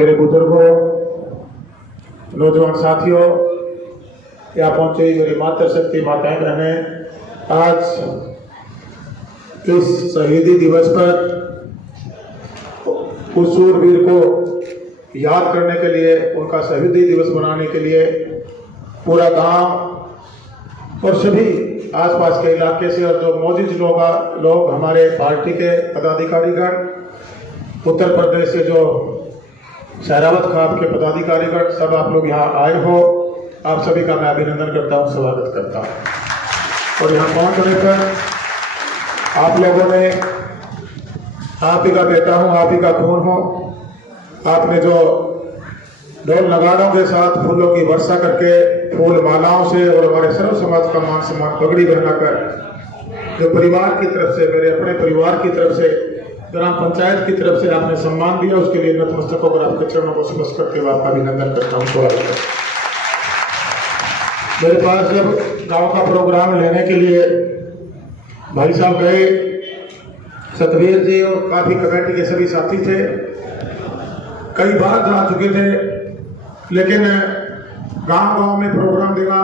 मेरे बुजुर्गों, नौजवान साथियों, यहाँ पहुंचे मेरी मातृशक्ति माताएं बहनें, आज इस शहीदी दिवस पर उस शूरवीर को याद करने के लिए, उनका शहीदी दिवस मनाने के लिए पूरा गांव और सभी आसपास के इलाके से और जो मौजूद लोग हमारे पार्टी के पदाधिकारीगण, उत्तर प्रदेश से जो शहरावत खाब के पदाधिकारीगण, सब आप लोग यहाँ आए हो। आप सभी का मैं अभिनंदन करता हूँ, स्वागत करता हूँ। और यहाँ पहुँचने पर आप लोगों ने, आप ही का बेटा हूँ, आप ही का खून हो, आपने जो ढोल नगाड़ों के साथ फूलों की वर्षा करके, फूल मालाओं से और हमारे सर्व समाज का मान सम्मान पगड़ी पहनाकर जो परिवार की तरफ से, मेरे अपने परिवार की तरफ से, ग्राम पंचायत की तरफ से आपने सम्मान दिया, उसके लिए नतमस्तक होकर आपके चरणों को स्पर्श करते हुए आपका अभिनंदन करता हूँ, स्वागत करता हूँ। मेरे पास जब गांव का प्रोग्राम लेने के लिए भाई साहब गए, सतवीर जी और काफी कमेटी के सभी साथी थे, कई बार जा चुके थे, लेकिन गांव में प्रोग्राम देना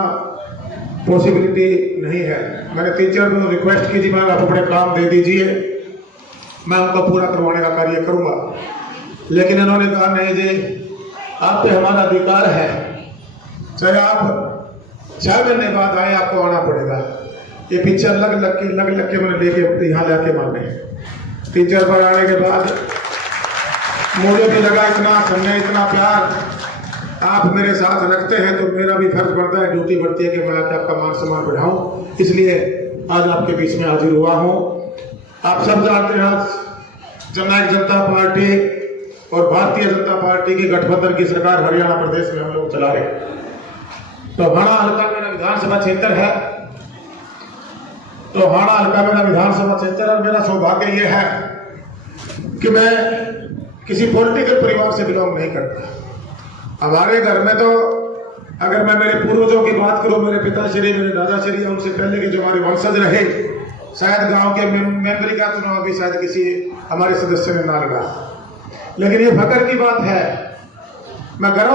पॉसिबिलिटी नहीं है। मैंने 3-4 दिन रिक्वेस्ट की, जी मैं आप अपने काम दे दीजिए, मैं उनको पूरा करवाने का कार्य करूंगा, लेकिन इन्होंने कहा नहीं जी, आप पे हमारा अधिकार है, चाहे आप 6 महीने बाद आए, आपको आना पड़ेगा। ये पीछे लग के मैंने लेके यहाँ लाके मारने 3-4 बार आने के बाद मुझे भी लगा इतना समय, इतना प्यार आप मेरे साथ रखते हैं तो मेरा भी फर्ज बनता है, ड्यूटी बढ़ती है कि मैं आके आपका मान सम्मान बढ़ाऊं, इसलिए आज आपके बीच में हाजिर हुआ हूं। आप सब जानते हैं आज जननायक जनता पार्टी और भारतीय जनता पार्टी की गठबंधन की सरकार हरियाणा प्रदेश में हम लोग चला रहे हैं। तो हाड़ा हल्का मेरा विधानसभा क्षेत्र है, तो हाड़ा हल्का मेरा विधानसभा क्षेत्र, और मेरा सौभाग्य यह है कि मैं किसी पॉलिटिकल परिवार से बिलोंग नहीं करता। हमारे घर में तो अगर मैं मेरे पूर्वजों की बात करूं, मेरे पिताश्री, मेरे दादाश्री, उनसे पहले के जो हमारे वंशज रहे, शायद गांव के मेंबरी का चुनाव भी शायद किसी हमारे सदस्य ने ना लगा, लेकिन ये फख्र की बात है, मैं गर्व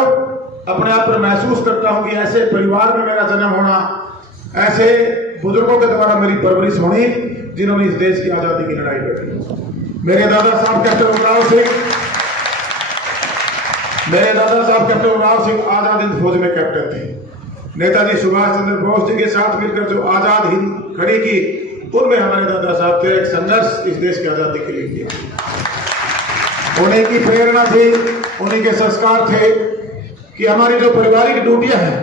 अपने आप पर महसूस करता हूं कि ऐसे परिवार में मेरा जन्म होना, ऐसे बुजुर्गों के द्वारा मेरी परवरिश होनी, जिन्होंने इस देश की आजादी की लड़ाई लड़ी। मेरे दादा साहब कैप्टन उमराव सिंह आजाद हिंद फौज में कैप्टन थे। नेताजी सुभाष चंद्र बोस जी के साथ मिलकर जो आजाद हिंद खड़ी की, उनमें हमारे दादा साहब थे। एक संघर्ष इस देश की आजादी के लिए किया, उन्हीं की प्रेरणा थी, उन्हीं के संस्कार थे कि हमारी जो पारिवारिक ड्यूटियां हैं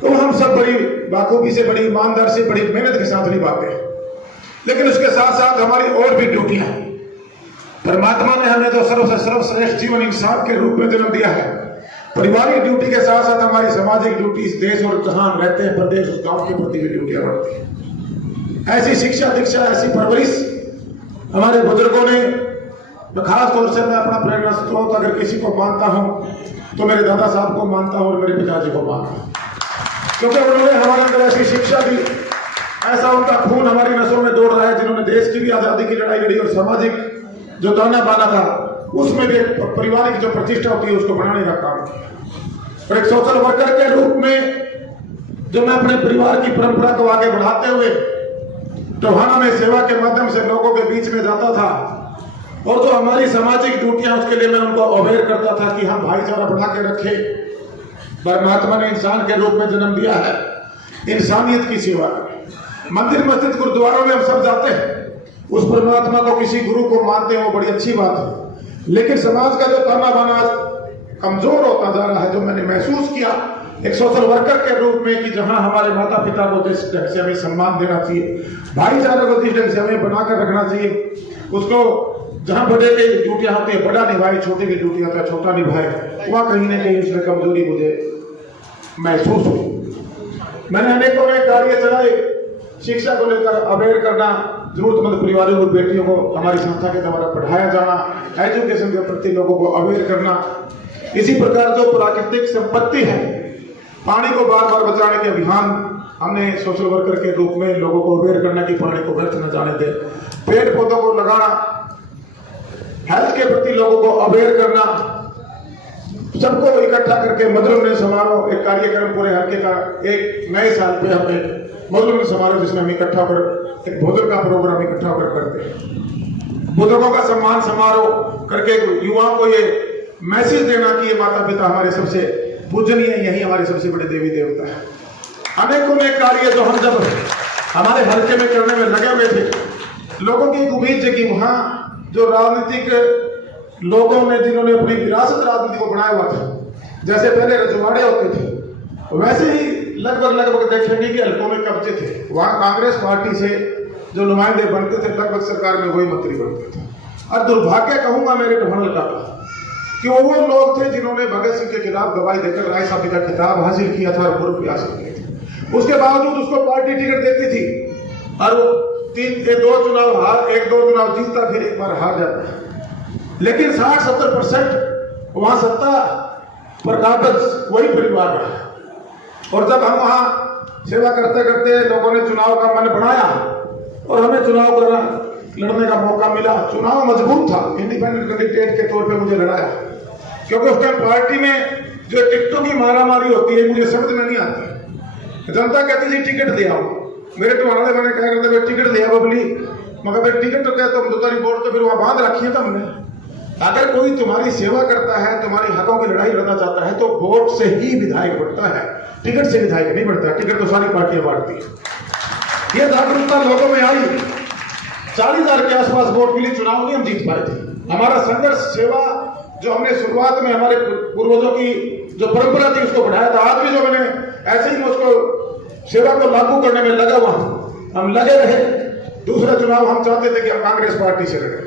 तो हम सब बड़ी बाखूबी से, बड़ी ईमानदार से, बड़ी मेहनत के साथ निभाते हैं, लेकिन उसके साथ साथ हमारी और भी ड्यूटियां हैं। परमात्मा ने हमें तो सर्वश्रेष्ठ जीवन इंसान के रूप में जन्म दिया है। पारिवारिक ड्यूटी के साथ साथ हमारी सामाजिक ड्यूटी, इस देश और जहां हम रहते हैं प्रदेश, उस गांव के प्रति भी ड्यूटियां बढ़ती हैं। ऐसी शिक्षा दीक्षा, ऐसी परवरिश हमारे बुजुर्गों ने, खास तौर से मैं अपना प्रेरणा स्रोत अगर किसी को मानता हूं तो मेरे दादा साहब को मानता हूं और मेरे पिताजी को मानता हूं, क्योंकि उन्होंने हमारे अंदर ऐसी शिक्षा दी, ऐसा उनका खून हमारी नसों में दौड़ रहा है, जिन्होंने देश की भी आजादी की लड़ाई लड़ी और सामाजिक जो ताना बाना था उसमें भी पारिवारिक जो प्रतिष्ठा होती है उसको बढ़ाने का काम किया। और एक सोशल वर्कर के रूप में जो मैं अपने परिवार की परंपरा को आगे बढ़ाते हुए टोहाना में सेवा के माध्यम से लोगों के बीच में जाता था, और जो हमारी सामाजिक ड्यूटियां, उसके लिए मैं उनको अवेयर करता था कि हम भाईचारा बढ़ा के रखें। परमात्मा ने इंसान के रूप में जन्म दिया है, इंसानियत की सेवा करें। मंदिर मस्जिद गुरुद्वारों में हम सब जाते हैं, उस परमात्मा को, किसी गुरु को मानते हैं, वो बड़ी अच्छी बात है, लेकिन समाज का जो ताना बाना कमजोर होता जा रहा है, जो मैंने महसूस किया एक सोशल वर्कर के रूप में कि जहां हमारे माता पिता को जिस ढंग से हमें सम्मान देना चाहिए, भाईचारे को जिस ढंग से हमें बनाकर रखना चाहिए, उसको जहां बड़े की ड्यूटियां होती है बड़ा निभाए, छोटे की ड्यूटी होता है छोटा निभाए, वहां कहीं ना कहीं उसमें कमजोरी मुझे महसूस हुई। मैंने अनेकों कार्य चलाए, शिक्षा को लेकर अवेयर करना, जरूरतमंद परिवारों और बेटियों को हमारी संस्था के द्वारा पढ़ाया जाना, एजुकेशन के प्रति लोगों को अवेयर करना। इसी प्रकार जो प्राकृतिक संपत्ति है, पानी को बार बार बचाने के अभियान हमने सोशल वर्कर के रूप में लोगों को अवेयर करना कि पानी को व्यर्थ न जाने दे, पेड़ पौधों को लगाना, हेल्थ के प्रति लोगों को अवेयर करना, सबको इकट्ठा करके मजलूम समारोह एक कार्यक्रम पूरे हल्के का एक नए साल पे हम एक मजलूम समारोह जिसमें हम इकट्ठा होकर एक भोजन का प्रोग्राम इकट्ठा होकर करते हैं। बुजुर्गों का सम्मान समारोह करके युवाओं को ये मैसेज देना कि ये माता पिता हमारे सबसे पूजनीय, यही हमारे सबसे बड़े देवी देवता है। अनेकों में कार्य जो हम जब हमारे हल्के में करने में लगे हुए थे, लोगों की एक उम्मीद है कि वहां जो राजनीतिक लोगों ने जिन्होंने अपनी विरासत राजनीति को बनाया हुआ था, जैसे पहले रजवाड़े होते थे वैसे ही लगभग देखेंगे कि हल्कों में कब्जे थे। वहां कांग्रेस पार्टी से जो नुमाइंदे बनते थे लगभग सरकार में वही मंत्री बनते थे। और दुर्भाग्य कहूंगा मेरे ढोनल का कि वो लोग थे जिन्होंने भगत सिंह के खिलाफ गवाही देकर राय साहब का खिताब हासिल किया था और मुर्ग भी हासिल किए थे। उसके बावजूद उसको पार्टी टिकट देती थी और वो दो चुनाव जीतता, फिर एक बार हार जाता। लेकिन 60-70% वहां सत्ता पर कागज वही परिवार रहा। और जब हम वहां सेवा करते करते लोगों ने चुनाव का मन बनाया और हमें चुनाव लड़ने का मौका मिला। चुनाव मजबूत था, इंडिपेंडेंट कैंडिडेट के तौर पे मुझे लड़ाया, क्योंकि उस टाइम पार्टी में जो टिकटों की मारामारी होती है मुझे समझ में नहीं आती। जनता कहती थी टिकट दे आओ, मेरे टोहाड़े मैंने कहा करते टिकट दे आओ बबली, मगर फिर टिकट तो कहते तुम तो रिपोर्ट तो फिर वहां बांध रखी है तुमने। अगर कोई तुम्हारी सेवा करता है, तुम्हारी हकों की लड़ाई लड़ना चाहता है तो वोट से ही विधायक बढ़ता है, टिकट से विधायक नहीं बढ़ता। टिकट तो सारी पार्टियां बांटती है। ये जागरूकता लोगों में आई। 40,000 के आसपास वोट के लिए चुनाव नहीं हम जीत पाए थे। हमारा संघर्ष सेवा जो हमने शुरुआत में हमारे पूर्वजों की जो परंपरा थी उसको बढ़ाया था। आज भी जो मैंने ऐसे ही उसको सेवा को लागू करने में लगा हुआ, हम लगे रहे। दूसरा चुनाव हम चाहते थे कि हम कांग्रेस पार्टी से लड़े।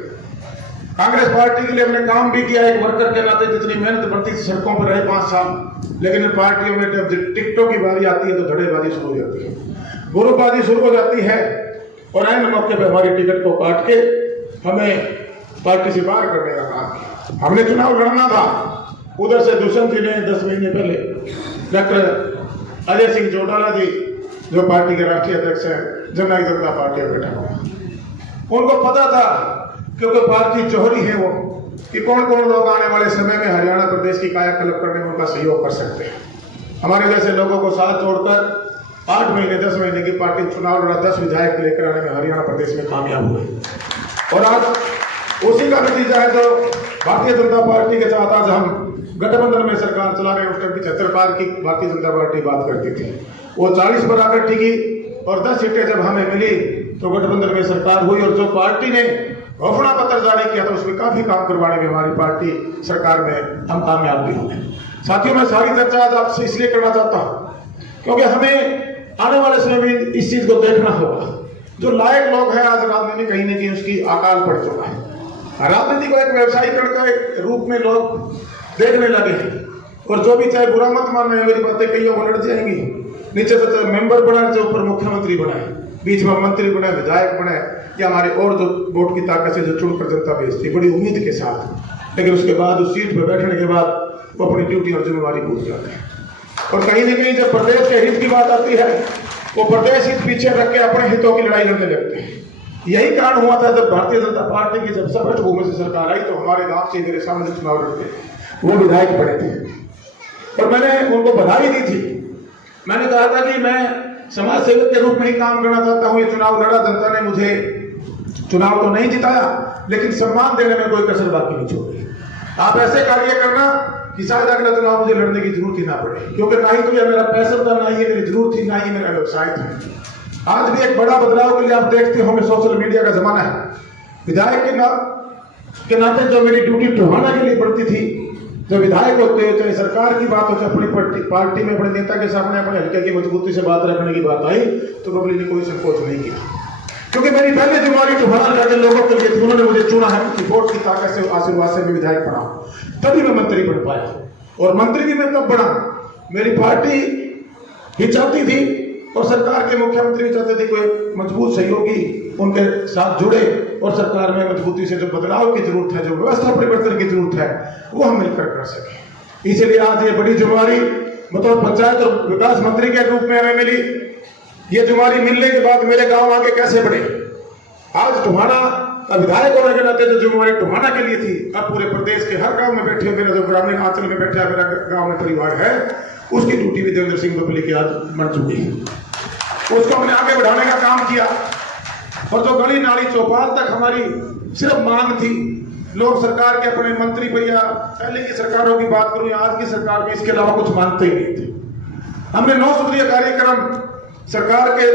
कांग्रेस पार्टी के लिए हमने काम भी किया एक वर्कर के नाते, जितनी मेहनत बढ़ती थी सड़कों पर रहे 5 साल। लेकिन इन पार्टियों में जब टिकटों की बारी आती है तो धड़ेबाजी शुरू हो जाती है, गुरुबाजी शुरू हो जाती है और ऐन मौके पर हमारी टिकट को काट के हमें पार्टी से बाहर करने का काम किया। हमने चुनाव लड़ना था, उधर से दुष्यंत जी ने 10 महीने पहले डॉक्टर अजय सिंह चौटाला जी जो पार्टी के राष्ट्रीय अध्यक्ष हैं, जननायक जनता पार्टी में बैठा हुआ, उनको पता था क्योंकि पार्टी जौहरी है वो कि कौन कौन लोग आने वाले समय में हरियाणा प्रदेश की कायाकल्प करने में उनका सहयोग कर सकते हैं। हमारे जैसे लोगों को साथ छोड़कर 8 महीने 10 महीने की पार्टी चुनाव लड़ा, 10 विधायक लेकर आने में हरियाणा प्रदेश में कामयाब हुए। और आज उसी का नतीजा है जो भारतीय जनता पार्टी के साथ आज हम गठबंधन में सरकार चला रहे हैं। उस टाइम 75 बार की भारतीय जनता पार्टी बात करती थी, वो 40 पर आकर टिकी और 10 सीटें जब हमें मिली तो गठबंधन में सरकार हुई। और जो पार्टी ने घोषणा पत्र जारी किया था उसमें काफी काम करवाने में हमारी पार्टी सरकार में हम कामयाब भी हुए। साथियों, मैं सारी चर्चा आज आपसे इसलिए करना चाहता हूं क्योंकि हमें आने वाले समय में इस चीज को देखना होगा। जो लायक लोग हैं आज राजनीति कहीं न कहीं उसकी अकाल पड़ चुका है। राजनीति को एक व्यवसायीकरण का रूप में लोग देखने लगे हैं और जो भी चाहे बुरा मत मानना, मेरी बातें कईयों को लड़ जाएंगी। नीचे से मेंबर बनाए, जो ऊपर मुख्यमंत्री बनाए, बीच में मंत्री बने, विधायक बने, या हमारे और जो वोट की ताकत से जो चुनकर जनता भेजती बड़ी उम्मीद के साथ, लेकिन उसके बाद उस सीट पर बैठने के बाद वो अपनी ड्यूटी और जिम्मेवारी भूल जाते हैं। और कहीं न कहीं जब प्रदेश के हित की बात आती है वो प्रदेश हित पीछे रख के अपने हितों की लड़ाई लड़ने लगते हैं। यही कारण हुआ था जब भारतीय जनता पार्टी की जब सब भूमि से सरकार आई तो हमारे गांव से मेरे सामने चुनाव लड़ते वो विधायक बने थे और मैंने उनको बधाई दी थी। मैंने कहा था कि मैं समाज सेवक के रूप में ही काम करना चाहता हूं। ये चुनाव लड़ा, जनता ने मुझे चुनाव तो नहीं जिताया लेकिन सम्मान देने में कोई कसर बाकी नहीं छोड़ी। आप ऐसे कार्य करना कि शायद अगला चुनाव मुझे लड़ने की जरूरत ही ना पड़े, क्योंकि ना ही तो यह मेरा पैसा था, ना ही मेरी जरूरत थी, ना ही मेरा व्यवसाय था। आज भी एक बड़ा बदलाव के लिए आप देखते होंगे सोशल मीडिया का जमाना है। विधायक के नाते जो मेरी ड्यूटी टोहाना के लिए पड़ती थी, जो विधायक होते हैं, चाहे सरकार की बात हो, चाहे अपनी पार्टी में अपने नेता के सामने अपने हल्के की मजबूती से बात रखने की बात आई तो बबली ने कोई संकोच नहीं किया, क्योंकि मेरी पहले जिम्मेवारी टोहाना करके लोगों के लिए थी। उन्होंने मुझे चुना है कि वोट की ताकत से, आशीर्वाद से मैं विधायक बना, तभी मैं मंत्री बन पाया। और मंत्री भी मैं तब बना, मेरी पार्टी ही चाहती थी और सरकार के मुख्यमंत्री भी चाहते थे कोई मजबूत सहयोगी उनके साथ जुड़े और सरकार में मजबूती से जो बदलाव की जरूरत है, जो व्यवस्था परिवर्तन की जरूरत है, वो हम मिलकर कर सके। इसलिए आज ये बड़ी जिम्मेवारी मतलब पंचायत और विकास मंत्री के रूप में हमें मिली। ये जिम्मेवारी मिलने के बाद मेरे गांव आगे कैसे बढ़े। आज टोहाना विधायक होने के नाते जो जिम्मेवारी टोहाना के लिए थी, अब पूरे प्रदेश के हर गांव में बैठे, मेरा जो ग्रामीण अंचल में बैठा मेरा गांव में परिवार है, उसकी ड्यूटी भी देवेंद्र सिंह बबली की आज बन चुकी है। उसको हमने आगे बढ़ाने का काम किया। और जो गली नाली चौपाल तक हमारी सिर्फ मांग थी, लोग सरकार के अपने मंत्री भैया पहले की सरकारों की बात करूं या आज की सरकार में, इसके अलावा कुछ मांगते ही नहीं थे। हमने 9 सूत्रीय कार्यक्रम सरकार के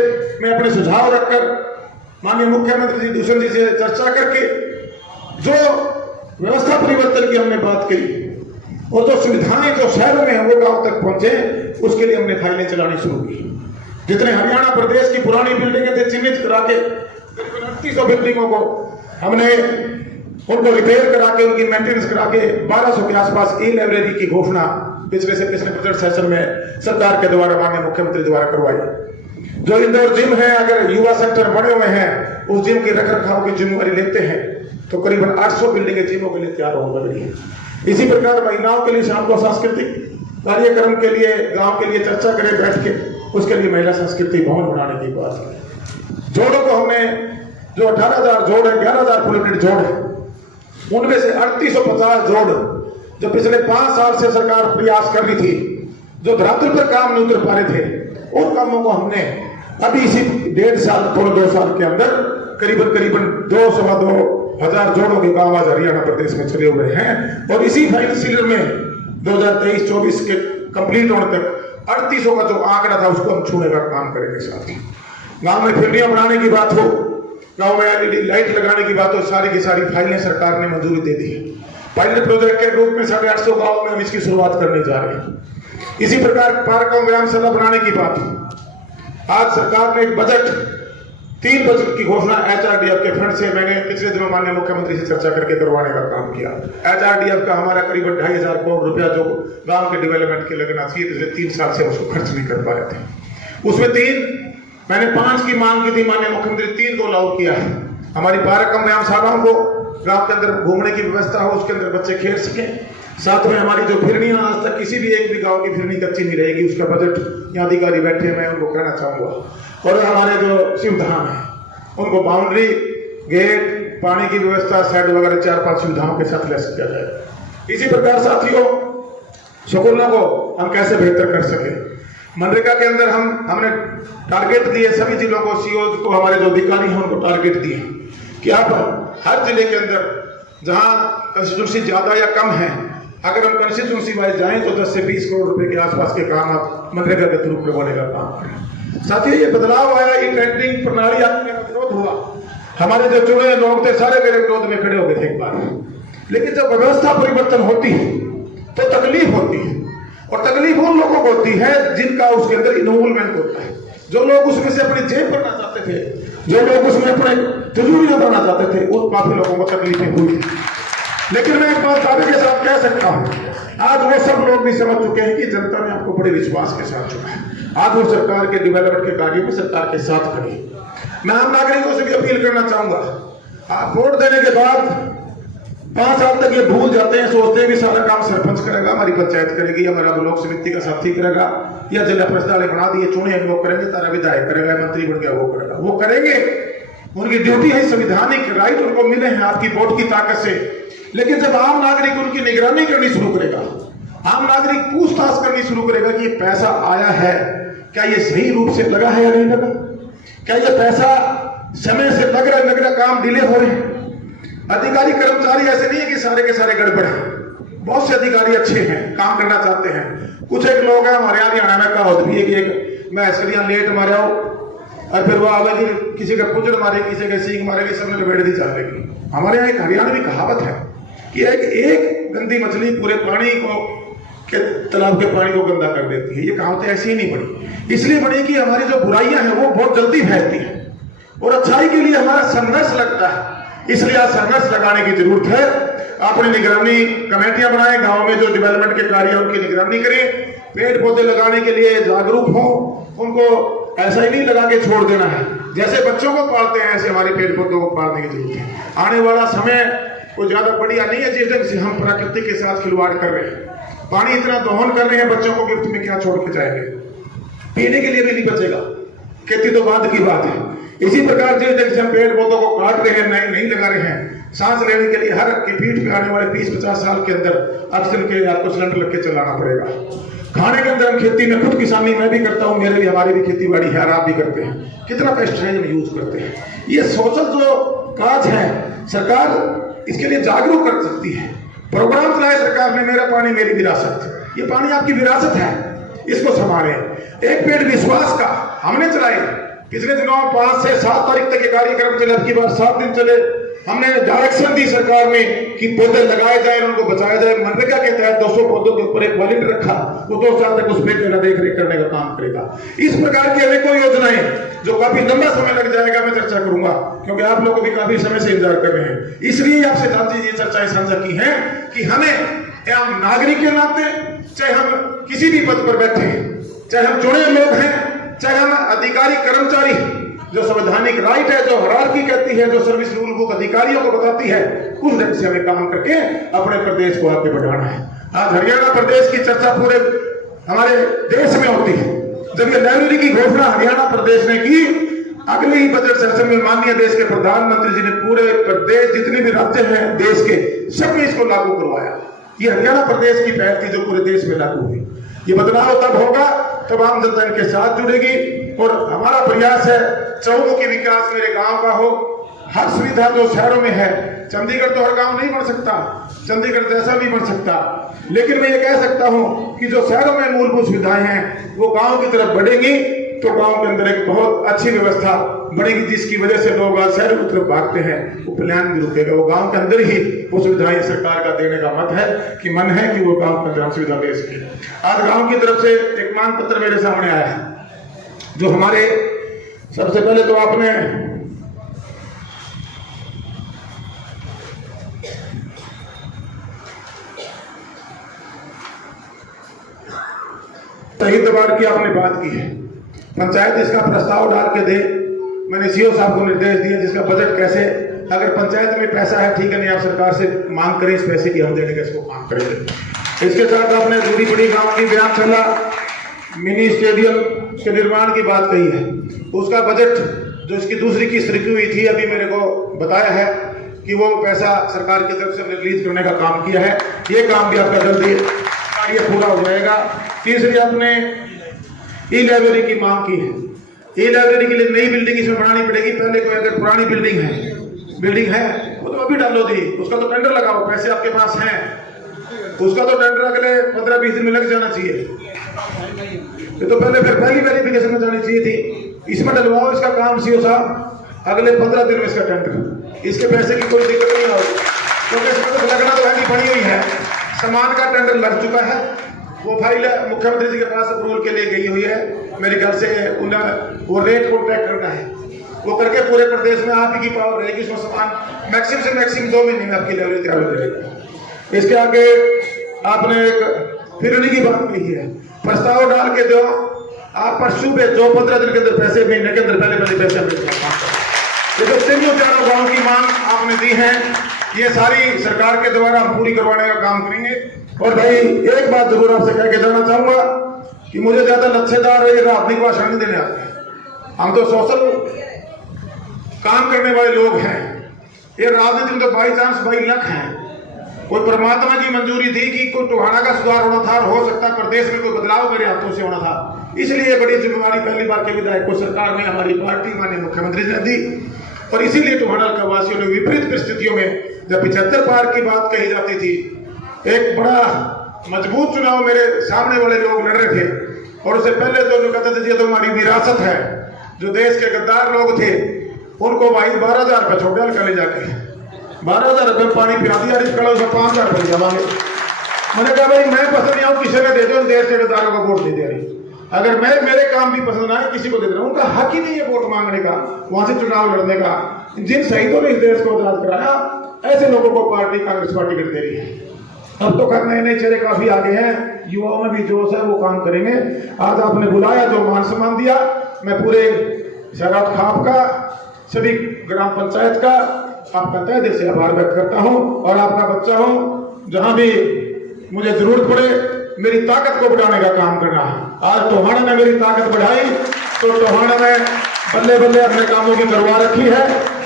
में अपने सुझाव रखकर माननीय मुख्यमंत्री जी दुष्यंत जी से चर्चा करके जो व्यवस्था परिवर्तन की हमने बात कही और जो सुविधाएं जो शहरों में है वो गांव तक पहुंचे, उसके लिए हमने फाइलें चलानी शुरू की। जितने हरियाणा प्रदेश की पुरानी बिल्डिंगें थे चिन्हित करा के 3800 बिल्डिंगों को हमने उनको रिपेयर करा के उनकी मेंटेनेंस करा के 1200 के आसपास ई लाइब्रेरी की घोषणा पिछले बजट सेशन में सरकार के द्वारा माननीय मुख्यमंत्री द्वारा करवाई। जो इंदौर जिम है, अगर युवा सेक्टर बने हुए हैं, उस जिम की रखरखाव की जिम्मेवारी लेते हैं तो करीबन 800 बिल्डिंगें जिमों के लिए तैयार होने लगी है। इसी प्रकार महिलाओं के लिए शाम को सांस्कृतिक कार्यक्रम के लिए गांव के लिए चर्चा करें बैठ के, उसके लिए महिला संस्कृति भवन बनाने की बात है। जोड़ों को हमने जो 18,000 जोड़ है, 11,000 प्रोजेक्टेड जोड़ है, उनमें से 3850 जोड़ जो पिछले 5 साल से सरकार प्रयास कर रही थी, जो धरातल पर काम नहीं उतर पा रहे थे, उन कामों को हमने अभी इसी 1.5 साल 2 साल के अंदर करीबन 2-2.25 जोड़ों के काम आज हरियाणा प्रदेश में चले हुए हैं। और इसी फाइनेंशियल में 2023-24 के कंप्लीट होने तक 3800 का जो आंकड़ा था उसको हम छूने का काम करेंगे। साथ ही गांव में फिल्मियां बनाने की बात हो, गांव में LED लाइट लगाने की बात हो, सारी की सारी फाइलें सरकार ने मंजूरी दे दी है। पायलट प्रोजेक्ट के रूप में 850 गाँव में हम इसकी शुरुआत करने जा रहे हैं। इसी प्रकार पार्कों व्यायामशाला बनाने की बात, आज सरकार ने एक बजट 3 बजट की घोषणा HRDF के फंड से मैंने पिछले दिनों माननीय मुख्यमंत्री से चर्चा करके करवाने का काम किया। HRDF का हमारा करीबन 2,500 करोड़ रुपया जो गांव के डेवलपमेंट के लगना चाहिए, पिछले 3 साल से उसको खर्च नहीं कर पा रहे थे। उसमें मैंने 5 की मांग की थी, माननीय मुख्यमंत्री 3 को लागू किया है। हमारी पार्क व्यायामशालाओं को गांव के अंदर घूमने की व्यवस्था हो, उसके अंदर बच्चे खेल सकें। साथ में हमारी जो फिरनियां, आज तक किसी भी एक भी गांव की फिरनी कच्ची नहीं रहेगी, उसका बजट यहाँ अधिकारी बैठे हैं, मैं उनको कहना चाहूंगा। और हमारे जो शिवधाम है उनको बाउंड्री, गेट, पानी की व्यवस्था, शेड वगैरह 4-5 सुविधाओं के साथ लैस किया जाए। इसी प्रकार साथियों स्कूलों को हम कैसे बेहतर कर सके, मनरेगा के अंदर हमने टारगेट दिए सभी जिलों को, सीओ को, हमारे जो अधिकारी हैं उनको टारगेट दिए कि आप हर जिले के अंदर जहां कंस्टिट्यूंसी ज्यादा या कम है, अगर हम कंस्टिट्यूंसी वाइज जाएं तो 10 से 20 करोड़ रुपए के आसपास के काम आप मनरेगा के थ्रू करवाने का काम करें। साथ ही ये बदलाव आया, ई टेंडरिंग प्रणाली आने का विरोध हुआ, हमारे जो चुने लोग थे सारे मेरे विरोध में खड़े हो गए थे एक बार। लेकिन जब व्यवस्था परिवर्तन होती है तो तकलीफ होती है, और तकलीफ उन लोगों को होती है जिनका उसके अंदर इन्वॉल्वमेंट होता है। जो लोग उसमें से अपनी जेब भरना चाहते थे, जो लोग उसमें अपने तिजोरियां भरना चाहते थे, उन काफी लोगों को तकलीफें हुई। लेकिन मैं एक बात दावे के साथ कह सकता हूं, आज वो सब लोग भी समझ चुके हैं कि जनता ने आपको बड़े विश्वास के साथ चुना है। आज वो सरकार के डेवलपमेंट के कार्यों में सरकार के साथ खड़ी। मैं आम नागरिकों से भी अपील करना चाहूंगा, आप वोट देने के बाद 5 साल तक ये भूल जाते हैं, सोचते हैं कि सारा काम सरपंच करेगा, हमारी पंचायत करेगी, हमारा ब्लॉक समिति का साथी करेगा, या जिला परिषद बना दिए चुने लोग करेंगे, तारा विधायक करेगा, मंत्री बन गया वो करेगा। वो करेंगे, उनकी ड्यूटी है, संविधानिक राइट उनको मिले हैं आपकी वोट की ताकत से। लेकिन जब आम नागरिक उनकी निगरानी करनी शुरू करेगा, आम नागरिक पूछताछ करनी शुरू करेगा कि ये पैसा आया है, क्या ये सही रूप से लगा है या नहीं लगा, क्या ये पैसा समय से लग रहा काम डिले हो रहे हैं। अधिकारी कर्मचारी ऐसे नहीं है कि सारे के सारे गड़बड़ हैं, बहुत से अधिकारी अच्छे हैं, काम करना चाहते हैं। कुछ एक लोग हैं हमारे हरियाणा में कहावत भी है कि एक मैं सरिया लेट मारा हूं और फिर वो आवेगी, किसी का पुजड़ मारे, किसी का सींग मारेगी, सबने लपेट दी चलेगी। हमारे यहाँ एक हरियाणवी कहावत है कि एक गंदी मछली पूरे पानी को के तालाब के पानी को गंदा कर देती है। ये कहावतें ऐसी ही नहीं बनी, इसलिए बनी कि हमारी जो बुराइयां हैं वो बहुत जल्दी फैलती है और अच्छाई के लिए हमारा संघर्ष लगता है। इसलिए आज संघर्ष लगाने की जरूरत है। अपनी निगरानी कमेटियां बनाएं, गांव में जो डेवलपमेंट के कार्य है उनकी निगरानी करें, पेड़ पौधे लगाने के लिए जागरूक हो, उनको ऐसा ही नहीं लगा के छोड़ देना है। जैसे बच्चों को पालते हैं ऐसे हमारे पेड़ पौधों को पालने की जरूरत है। आने वाला समय कोई ज्यादा बढ़िया नहीं है जिस ढंग से हम प्रकृति के साथ खिलवाड़ कर रहे हैं, पानी इतना दोहन कर रहे हैं, बच्चों को गिफ्ट में क्या छोड़ के जाएंगे, पीने के लिए भी नहीं बचेगा, खेती तो बाद की बात है। इसी प्रकार जिस जगह से हम पेड़ पौधों को काट रहे हैं, नहीं लगा रहे हैं, सांस लेने के लिए हर की पीठ पे आने वाले 20-50 साल के अंदर ऑक्सीजन के आपको सिलेंडर लग के चलाना पड़ेगा। खाने के अंदर हम खेती में खुद किसानी मैं भी करता हूँ, मेरे भी हमारी भी खेती बाड़ी है और आप भी करते हैं, कितना पेस्टिसाइड हम यूज करते हैं। ये सोशल जो काज है सरकार इसके लिए जागरूक कर सकती है। प्रोग्राम चलाए सरकार ने, मेरा पानी मेरी विरासत, ये पानी आपकी विरासत है, इसको संभालें। एक पेड़ विश्वास का हमने चलाए, पिछले दिनों 5 से 7 तारीख तक ये कार्यक्रम चले, अब की बार 7 दिन चले। हमने डायरेक्शन दी सरकार में कि पौधे लगाए जाए, उनको बचाया जाए। मनरेगा के तहत 200 पौधों के ऊपर एक वॉलंटियर रखा, वो 2 साल तक उस पे देख रेख करने का काम करेगा। इस प्रकार की अनेकों योजनाएं जो काफी लंबा समय लग जाएगा, मैं चर्चा करूंगा, क्योंकि आप लोग भी काफी समय से इंतजार कर रहे हैं। इसलिए आपसे ये चर्चाएं साझा की है कि हमें हम नागरिक के नाते, चाहे हम किसी भी पद पर बैठे हैं, चाहे हम चुने लोग हैं, चाहे हम अधिकारी कर्मचारी, जो संवैधानिक राइट है, जो हायरार्की कहती है, जो सर्विस रूल बुक अधिकारियों को बताती है, उस ढंग से हमें काम करके अपने प्रदेश को आगे बढ़ाना है। आज हरियाणा प्रदेश की चर्चा पूरे हमारे देश में होती है। जब ये लाइब्रेरी की घोषणा हरियाणा प्रदेश ने की, अगले ही बजट सेशन में माननीय देश के प्रधानमंत्री जी ने पूरे प्रदेश, जितने भी राज्य हैं देश के, सब में इसको लागू करवाया। ये हरियाणा प्रदेश की पहल थी जो पूरे देश में लागू हुई। ये बदलाव तब होगा तब आम जनता इनके साथ जुड़ेगी, और हमारा प्रयास है चहुमुखी विकास मेरे गांव का हो। हर सुविधा जो शहरों में है, चंडीगढ़ तो हर गांव नहीं बन सकता, चंडीगढ़ जैसा नहीं बन सकता, लेकिन मैं ये कह सकता हूं कि जो शहरों में मूलभूत सुविधाएं हैं वो गांव की तरफ बढ़ेंगी, तो गांव के अंदर एक बहुत अच्छी व्यवस्था बनेगी, जिसकी वजह से लोग आज शहर की तरफ भागते हैं, वो प्लान भी रुकेगा। वो गांव के अंदर ही वो सुविधाएं सरकार का देने का मन है कि वो गांव के अंदर हम सुविधा दे सके। आज गांव की तरफ से एक मांग पत्र मेरे सामने आया है, जो हमारे सबसे पहले तो आपने शहीद द्वार की आपने बात की है, पंचायत इसका प्रस्ताव डाल के दे। मैंने सीओ साहब को निर्देश दिए जिसका बजट कैसे, अगर पंचायत में पैसा है ठीक है, नहीं आप सरकार से मांग करें इस पैसे की, हम देने का इसको काम करेंगे। इसके साथ आपने दूरी बड़ी गांव की व्यायामशाला मिनी स्टेडियम के निर्माण की बात कही है, उसका बजट जो इसकी दूसरी किस्त रखी हुई थी, अभी मेरे को बताया है कि वो पैसा सरकार की तरफ से रिलीज करने का काम किया है। ये काम भी आपका जल्दी ये पूरा हो जाएगा। तीसरी आपने ई लाइब्रेरी की मांग की है। ई लाइब्रेरी के लिए नई बिल्डिंग इसमें बनानी पड़ेगी। पहले कोई अगर पुरानी बिल्डिंग है वो तो अभी डालो दी, उसका तो टेंडर लगाओ, पैसे आपके पास हैं, उसका तो टेंडर अगले 15-20 दिन में लग जाना चाहिए। ये तो पहले फिर पहली वेरिफिकेशन में जानी चाहिए थी, इसमें डलवाओ इसका काम सीओ साहब, अगले 15 दिन में इसका टेंडर, इसके पैसे की कोई दिक्कत नहीं होगी, क्योंकि इसमें तो लगना तो है बनी हुई है। सामान का टेंडर लग चुका है, वो फाइल मुख्यमंत्री जी के पास अप्रूवल के लिए गई हुई है। मेरे ख्याल से उन्हें वो रेट को ट्रैक करना है, वो करके पूरे प्रदेश में आप ही की पावर रहेगी। उसमें सामान मैक्सिमम से मैक्सिमम 2 महीने में आपकी लाइब्रेरी तैयार हो जाएगी। इसके आगे आपने एक फिरनी की बात कही है, प्रस्ताव डाल के दो आप परसों पे जो 15 दिन के अंदर पैसे महीने के अंदर पहले पैसे मिल जाए। ये जो 3 गाँव की मांग आपने दी है, ये सारी सरकार के द्वारा हम पूरी करवाने का काम करेंगे। और भाई एक बात जरूर आपसे कह के जाना चाहूंगा कि मुझे ज्यादा लच्छेदार ये राजनीतिक भाषण नहीं देने आते, हम तो सोशल काम करने वाले लोग हैं। ये राजनीति में तो बाई चांस बाई लक है, कोई परमात्मा की मंजूरी थी कि कोई टोहाना का सुधार होना था, हो सकता है प्रदेश में कोई बदलाव मेरे हाथों से होना था, इसलिए बड़ी जिम्मेवारी पहली बार के विधायक को सरकार ने, हमारी पार्टी माननीय मुख्यमंत्री ने दी। और इसीलिए टोहाना का वासियों ने विपरीत परिस्थितियों में जब 75 पार की बात कही जाती थी, एक बड़ा मजबूत चुनाव मेरे सामने वाले लोग लड़ रहे थे, और उससे पहले तो जो कहते थे ये तो हमारी विरासत है, जो देश के गद्दार लोग थे उनको भाई 12,000 रुपये छोड़ डाल कर ले जाके 12,000 रुपये पानी पिला दिया, रिश्ता 5,000 रुपये जमाने। मैंने कहा भाई मैं पसंद नहीं आऊँ, किसी ने दे दो, देश के गद्दारों को वोट दे दे रही, अगर मैं मेरे काम भी पसंद आए किसी को दे देना, उनका हक ही नहीं है वोट मांगने का, वहां से चुनाव लड़ने का। जिन शहीदों ने इस देश को आजाद कराया ऐसे लोगों को पार्टी कांग्रेस पार्टी टिकट दे रही है। अब तो खैर नए चेहरे काफी आगे हैं, युवाओं में भी जोश है, वो काम करेंगे। आज आपने बुलाया, जो मान सम्मान दिया, मैं पूरे शहरात खाप का, सभी ग्राम पंचायत का आपका तहे दिल से आभार व्यक्त करता हूं, और आपका बच्चा हूं, जहां भी मुझे जरूरत पड़े मेरी ताकत को बढ़ाने का काम करना है। आज टोहाना ने मेरी ताकत बढ़ाई तो टोहाना में बल्ले बल्ले अपने कामों की करवा रखी है।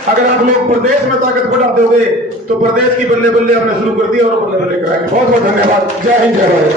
अगर आप लोग प्रदेश में ताकत बढ़ा दोगे तो प्रदेश की बल्ले बल्ले हमने शुरू कर दी और बल्ले बल्ले कराएंगे। बहुत बहुत धन्यवाद। जय हिंद, जय भारत।